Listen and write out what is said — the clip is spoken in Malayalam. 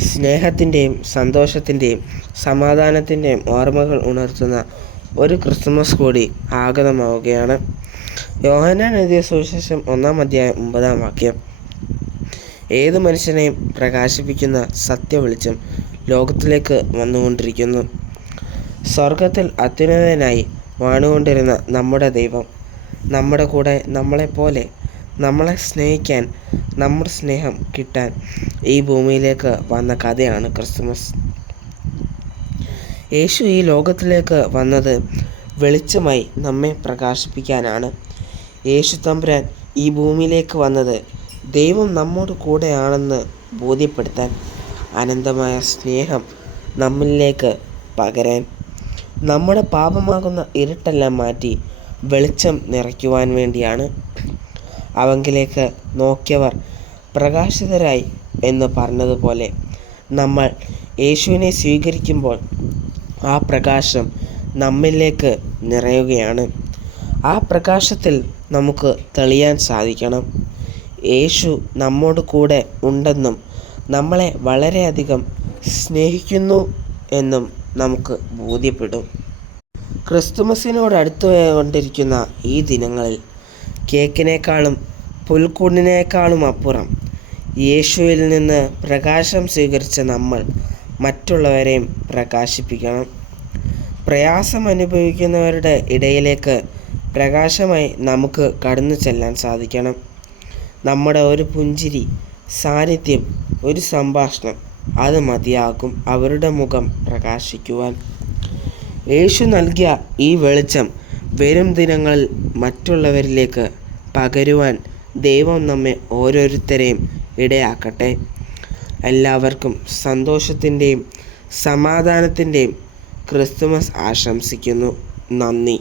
സ്നേഹത്തിൻ്റെയും സന്തോഷത്തിൻ്റെയും സമാധാനത്തിൻ്റെയും ഓർമ്മകൾ ഉണർത്തുന്ന ഒരു ക്രിസ്തുമസ് കൂടി ആഗതമാവുകയാണ്. യോഹന്നാൻ എഴുതിയ സുവിശേഷം 1 അധ്യായം 9 വാക്യം. ഏതു മനുഷ്യനെയും പ്രകാശിപ്പിക്കുന്ന സത്യവെളിച്ചം ലോകത്തിലേക്ക് വന്നുകൊണ്ടിരിക്കുന്നു. സ്വർഗത്തിൽ അത്യുന്നതനായി വാണുകൊണ്ടിരുന്ന നമ്മുടെ ദൈവം നമ്മുടെ കൂടെ നമ്മളെപ്പോലെ നമ്മളെ സ്നേഹിക്കാൻ, നമ്മുടെ സ്നേഹം കിട്ടാൻ ഈ ഭൂമിയിലേക്ക് വന്ന കഥയാണ് ക്രിസ്തുമസ്. യേശു ഈ ലോകത്തിലേക്ക് വന്നത് വെളിച്ചമായി നമ്മെ പ്രകാശിപ്പിക്കാനാണ്. യേശു തമ്പുരാൻ ഈ ഭൂമിയിലേക്ക് വന്നത് ദൈവം നമ്മോട് കൂടെയാണെന്ന് ബോധ്യപ്പെടുത്താൻ, അനന്തമായ സ്നേഹം നമ്മിലേക്ക് പകരാൻ, നമ്മുടെ പാപമാകുന്ന ഇരുട്ടെല്ലാം മാറ്റി വെളിച്ചം നിറയ്ക്കുവാൻ വേണ്ടിയാണ്. അവങ്കിലേക്ക് നോക്കിയവർ പ്രകാശിതരായി എന്ന് പറഞ്ഞതുപോലെ നമ്മൾ യേശുവിനെ സ്വീകരിക്കുമ്പോൾ ആ പ്രകാശം നമ്മിലേക്ക് നിറയുകയാണ്. ആ പ്രകാശത്തിൽ നമുക്ക് തെളിയാൻ സാധിക്കണം. യേശു നമ്മോട് കൂടെ ഉണ്ടെന്നും നമ്മളെ വളരെയധികം സ്നേഹിക്കുന്നു എന്നും നമുക്ക് ബോധ്യപ്പെടും. ക്രിസ്തുമസിനോട് അടുത്തു കൊണ്ടിരിക്കുന്ന ഈ ദിനങ്ങളിൽ കേക്കിനേക്കാളും പുൽക്കൂടിനേക്കാളും അപ്പുറം യേശുവിൽ നിന്ന് പ്രകാശം സ്വീകരിച്ച നമ്മൾ മറ്റുള്ളവരെയും പ്രകാശിപ്പിക്കണം. പ്രയാസം അനുഭവിക്കുന്നവരുടെ ഇടയിലേക്ക് പ്രകാശമായി നമുക്ക് കടന്നു ചെല്ലാൻ സാധിക്കണം. നമ്മുടെ ഒരു പുഞ്ചിരി, സാന്നിധ്യം, ഒരു സംഭാഷണം, അത് മതിയാകും അവരുടെ മുഖം പ്രകാശിക്കുവാൻ. യേശു നൽകിയ ഈ വെളിച്ചം വരും ദിനങ്ങളിൽ മറ്റുള്ളവരിലേക്ക് പകരുവാൻ ദൈവം നമ്മെ ഓരോരുത്തരെയും ഇടയാക്കട്ടെ. എല്ലാവർക്കും സന്തോഷത്തിൻ്റെയും സമാധാനത്തിൻ്റെയും ക്രിസ്തുമസ് ആശംസിക്കുന്നു. നന്ദി.